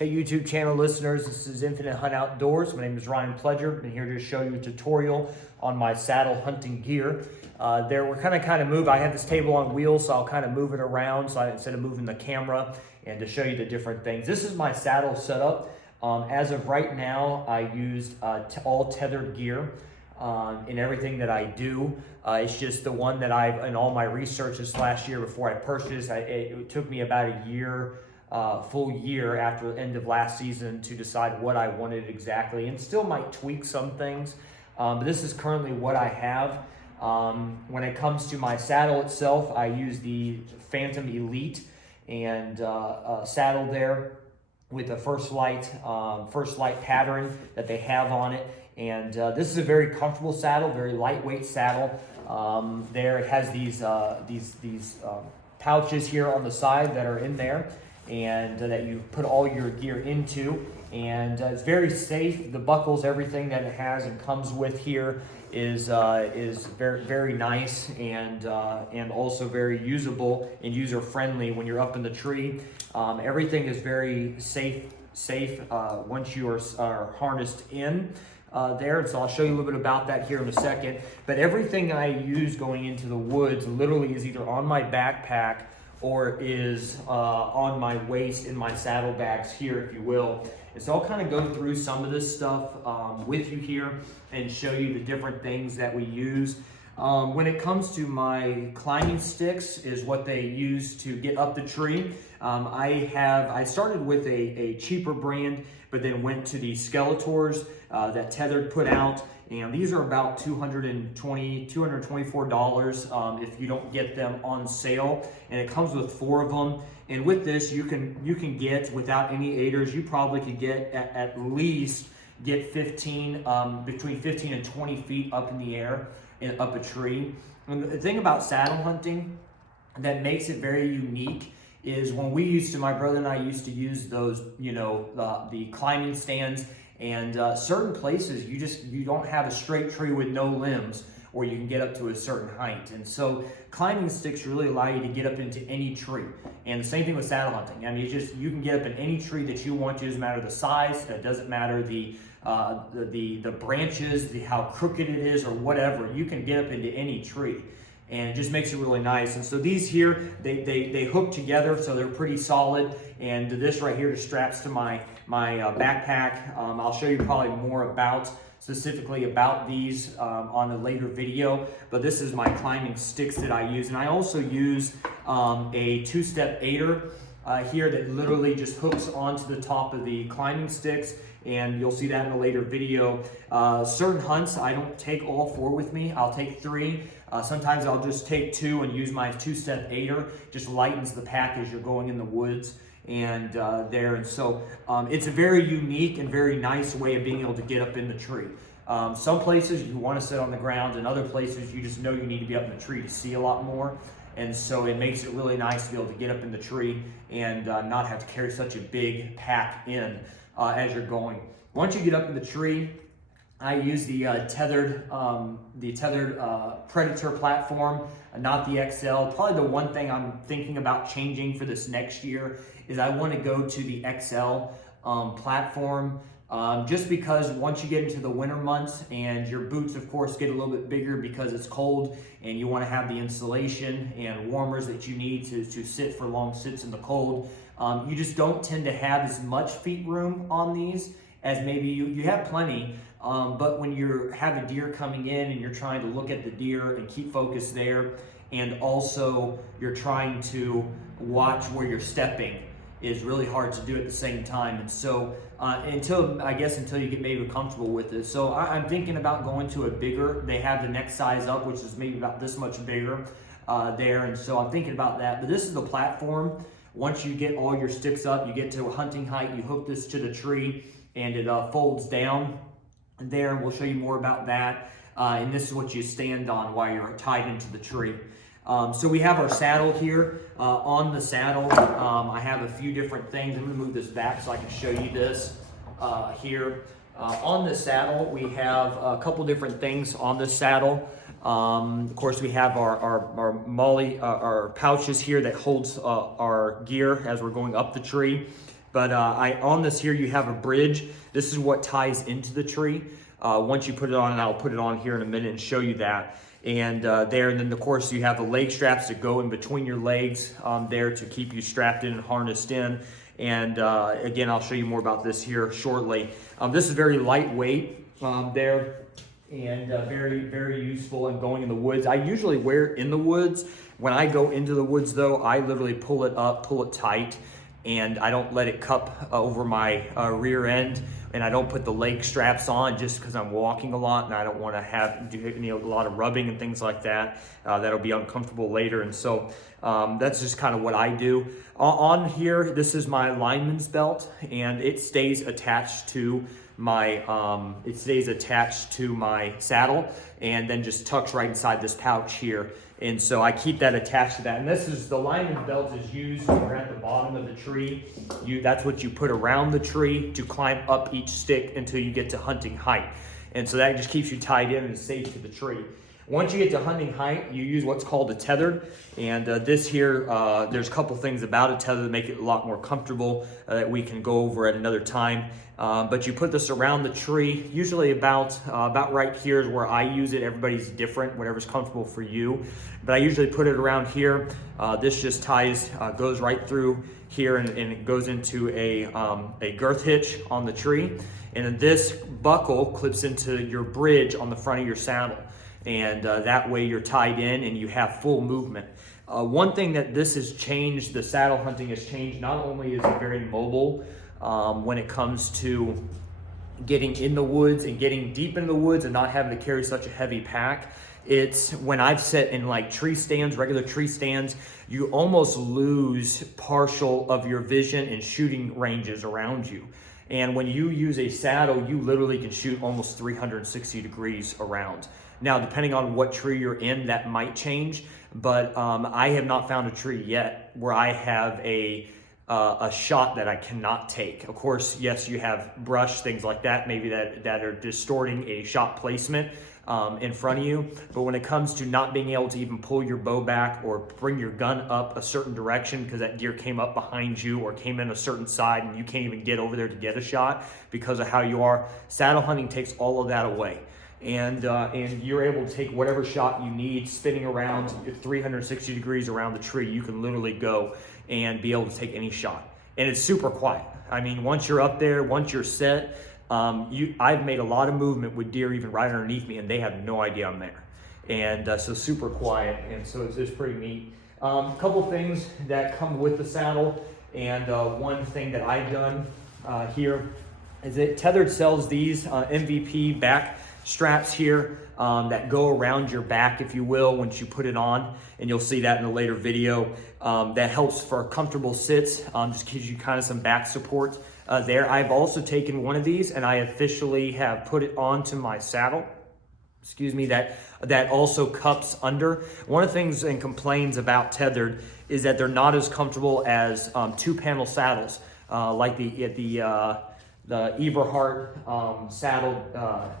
Hey YouTube channel listeners, this is Infinite Hunt Outdoors. My name is Ryan Pledger. I'm here to show you a tutorial on my saddle hunting gear. We're kind of move. I have this table on wheels, so I'll kind of move it around instead of moving the camera, and to show you the different things. This is my saddle setup. As of right now, I used all tethered gear in everything that I do. It's just the one that in all my research this last year before I purchased, it took me about a year, full year after the end of last season to decide what I wanted exactly, and still might tweak some things. But this is currently what I have. When it comes to my saddle itself, I use the Phantom Elite and saddle there with the First Light pattern that they have on it. And this is a very comfortable saddle, very lightweight saddle. There it has these pouches here on the side that are in there, and that you put all your gear into, and it's very safe. The buckles, everything that it has and comes with here is very, very nice, and also very usable and user friendly when you're up in the tree. Everything is very safe once you are harnessed in there. So I'll show you a little bit about that here in a second. But everything I use going into the woods literally is either on my backpack or is on my waist in my saddlebags here, if you will. And so I'll kind of go through some of this stuff with you here and show you the different things that we use. When it comes to my climbing sticks, is what they use to get up the tree. I started with a cheaper brand, but then went to the Skeletors that Tethrd put out. And these are about $224 if you don't get them on sale. And it comes with 4 of them. And with this, you can get, without any aiders, you probably could get at least get between 15 and 20 feet up in the air and up a tree. And the thing about saddle hunting that makes it very unique is when my brother and I used to use those, the climbing stands. And certain places, you don't have a straight tree with no limbs, or you can get up to a certain height. And so climbing sticks really allow you to get up into any tree. And the same thing with saddle hunting. I mean, you can get up in any tree that you want to. It doesn't matter the size, it doesn't matter the branches, how crooked it is, or whatever. You can get up into any tree, and it just makes it really nice. And so these here, they hook together, so they're pretty solid. And this right here just straps to my backpack. I'll show you probably more specifically about these on a later video, but this is my climbing sticks that I use. And I also use a 2-step aider here that literally just hooks onto the top of the climbing sticks, and you'll see that in a later video. Certain hunts, I don't take all 4 with me. I'll take 3. Sometimes I'll just take 2 and use my 2-step aider. Just lightens the pack as you're going in the woods and so it's a very unique and very nice way of being able to get up in the tree. Some places you want to sit on the ground, and other places you just know you need to be up in the tree to see a lot more. And so it makes it really nice to be able to get up in the tree and not have to carry such a big pack in as you're going. Once you get up in the tree, I use the Tethrd Predator platform, not the XL. Probably the one thing I'm thinking about changing for this next year is I want to go to the XL platform, just because once you get into the winter months, and your boots of course get a little bit bigger because it's cold, and you want to have the insulation and warmers that you need to sit for long sits in the cold. You just don't tend to have as much feet room on these as maybe you have plenty. But when you have a deer coming in and you're trying to look at the deer and keep focus there, and also you're trying to watch where you're stepping, is really hard to do at the same time. And so until you get maybe comfortable with it. So I'm thinking about going to a bigger, they have the next size up, which is maybe about this much bigger there. And so I'm thinking about that. But this is the platform. Once you get all your sticks up, you get to a hunting height, you hook this to the tree, and it folds down there. We'll show you more about that. And this is what you stand on while you're tied into the tree. So we have our saddle here. On the saddle, I have a few different things. I'm going to move this back so I can show you this here. On the saddle, we have a couple different things on the saddle. Of course, we have our pouches here that holds our gear as we're going up the tree. But on this here, you have a bridge. This is what ties into the tree. Once you put it on, and I'll put it on here in a minute and show you that. And and then of course you have the leg straps that go in between your legs there to keep you strapped in and harnessed in. And again, I'll show you more about this here shortly. This is very lightweight there, and very, very useful in going in the woods. I usually wear it in the woods. When I go into the woods though, I literally pull it up, pull it tight, and I don't let it cup over my rear end, and I don't put the leg straps on just because I'm walking a lot and I don't want to do a lot of rubbing and things like that. That'll be uncomfortable later, and so that's just kind of what I do. On here, this is my lineman's belt, and it stays attached to my saddle, and then just tucks right inside this pouch here. And so I keep that attached to that. And this is, the lineman's belt is used when you're at the bottom of the tree. That's what you put around the tree to climb up each stick until you get to hunting height. And so that just keeps you tied in and safe to the tree. Once you get to hunting height, you use what's called a tether. And this here, there's a couple things about a tether that make it a lot more comfortable that we can go over at another time. But you put this around the tree, usually about right here is where I use it. Everybody's different, whatever's comfortable for you. But I usually put it around here. This just ties, goes right through here, and it goes into a girth hitch on the tree. And then this buckle clips into your bridge on the front of your saddle. And that way you're tied in and you have full movement. One thing that this has changed, the saddle hunting has changed, not only is it very mobile when it comes to getting in the woods and getting deep in the woods and not having to carry such a heavy pack. It's when I've sat in like tree stands, regular tree stands, you almost lose partial of your vision and shooting ranges around you. And when you use a saddle, you literally can shoot almost 360 degrees around. Now, depending on what tree you're in, that might change, but I have not found a tree yet where I have a shot that I cannot take. Of course, yes, you have brush, things like that, maybe that are distorting a shot placement in front of you. But when it comes to not being able to even pull your bow back or bring your gun up a certain direction because that deer came up behind you or came in a certain side and you can't even get over there to get a shot because of how you are, saddle hunting takes all of that away. And you're able to take whatever shot you need, spinning around 360 degrees around the tree. You can literally go and be able to take any shot. And it's super quiet. I mean, once you're up there, once you're set, I've made a lot of movement with deer even right underneath me, and they have no idea I'm there. And so super quiet, and so it's pretty neat. A couple things that come with the saddle, and one thing that I've done here is that Tethrd sells these MVP back straps here that go around your back, if you will, once you put it on, and you'll see that in a later video. That helps for comfortable sits, just gives you kind of some back support there. I've also taken one of these and I officially have put it onto my saddle, that also cups under. One of the things and complaints about Tethrd is that they're not as comfortable as two-panel saddles, like the Everhart saddle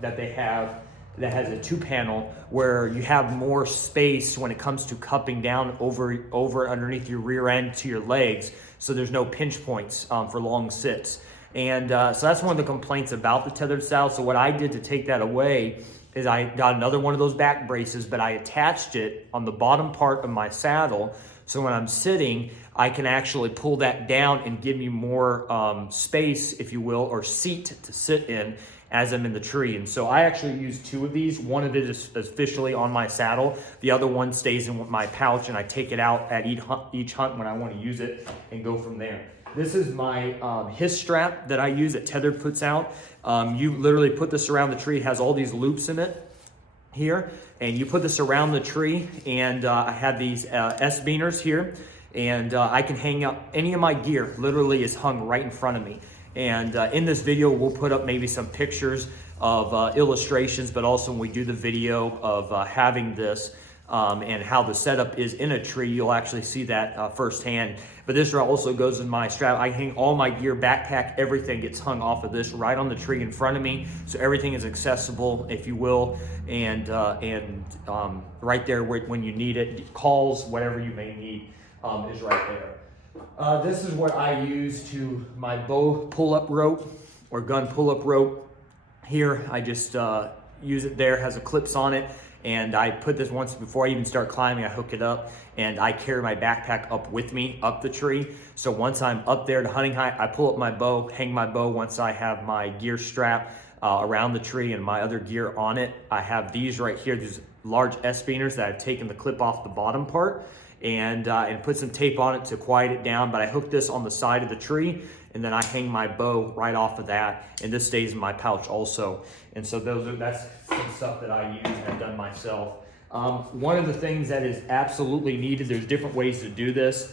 that they have that has a two-panel, where you have more space when it comes to cupping down over underneath your rear end to your legs, so there's no pinch points for long sits. And so that's one of the complaints about the Tethrd saddle. So what I did to take that away is I got another one of those back braces, but I attached it on the bottom part of my saddle, so when I'm sitting, I can actually pull that down and give me more space, if you will, or seat to sit in as I'm in the tree. And so I actually use two of these. One of it is officially on my saddle. The other one stays in my pouch, and I take it out at each hunt when I want to use it and go from there. This is my his strap that I use that Tethrd puts out. You literally put this around the tree. It has all these loops in it here, and you put this around the tree, and I have these S-beaners here, and I can hang out any of my gear. Literally is hung right in front of me. And in this video, we'll put up maybe some pictures of illustrations, but also when we do the video of having this and how the setup is in a tree, you'll actually see that firsthand. But this also goes in my strap. I hang all my gear, backpack, everything gets hung off of this right on the tree in front of me. So everything is accessible, if you will, and right there when you need it. Calls, whatever you may need is right there. This is what I use to my bow pull-up rope or gun pull-up rope. Here, I just use it there, has a clips on it, and I put this once before I even start climbing, I hook it up, and I carry my backpack up with me, up the tree. So once I'm up there to hunting height, I pull up my bow, hang my bow once I have my gear strap around the tree and my other gear on it. I have these right here, these large S-beaners that I've taken the clip off the bottom part and put some tape on it to quiet it down, but I hook this on the side of the tree and then I hang my bow right off of that, and this stays in my pouch also. And so that's some stuff that I use and I've done myself. One of the things that is absolutely needed, there's different ways to do this.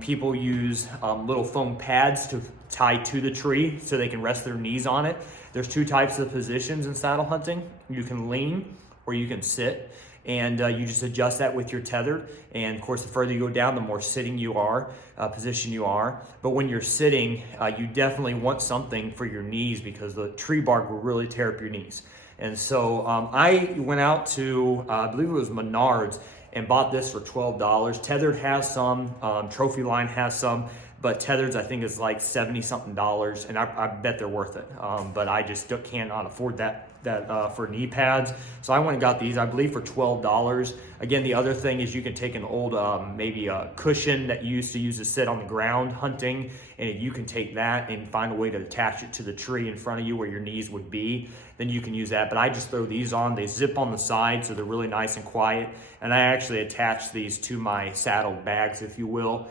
People use little foam pads to tie to the tree so they can rest their knees on it. There's two types of positions in saddle hunting. You can lean or you can sit, and you just adjust that with your tether. And of course, the further you go down, the more sitting you are, position you are. But when you're sitting, you definitely want something for your knees because the tree bark will really tear up your knees. And so I went out to, I believe it was Menards, and bought this for $12. Tethrd has some, Trophy Line has some, but Tethrds I think is like $70-something, and I bet they're worth it. But I just cannot afford that for knee pads. So I went and got these, I believe, for $12. Again, the other thing is you can take an old, maybe a cushion that you used to use to sit on the ground hunting, and you can take that and find a way to attach it to the tree in front of you where your knees would be. Then you can use that. But I just throw these on. They zip on the side, so they're really nice and quiet. And I actually attach these to my saddle bags, if you will,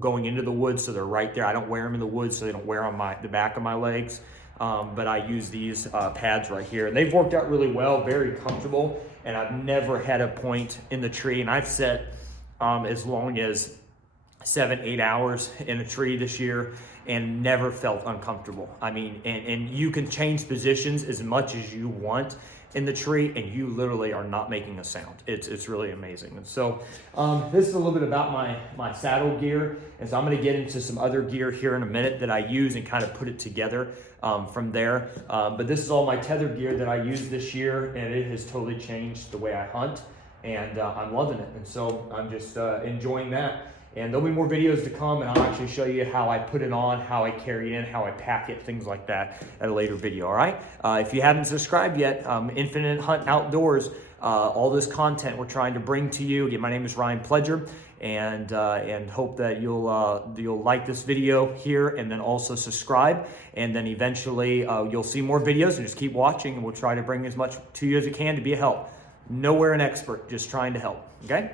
going into the woods, so they're right there. I don't wear them in the woods, so they don't wear on the back of my legs. But I use these pads right here, and they've worked out really well, very comfortable, and I've never had a point in the tree, and I've set as long as 7-8 hours in a tree this year and never felt uncomfortable. I mean, and you can change positions as much as you want in the tree, and you literally are not making a sound. It's really amazing. And so this is a little bit about my saddle gear, and so I'm going to get into some other gear here in a minute that I use and kind of put it together from there. But this is all my tether gear that I used this year, and it has totally changed the way I hunt, and I'm loving it. And so I'm just enjoying that. And there'll be more videos to come, and I'll actually show you how I put it on, how I carry it in, how I pack it, things like that at a later video, all right? If you haven't subscribed yet, Infinite Hunt Outdoors, all this content we're trying to bring to you. Again, my name is Ryan Pledger, and hope that you'll like this video here, and then also subscribe, and then eventually you'll see more videos, and just keep watching, and we'll try to bring as much to you as we can to be a help. Nowhere an expert, just trying to help, okay?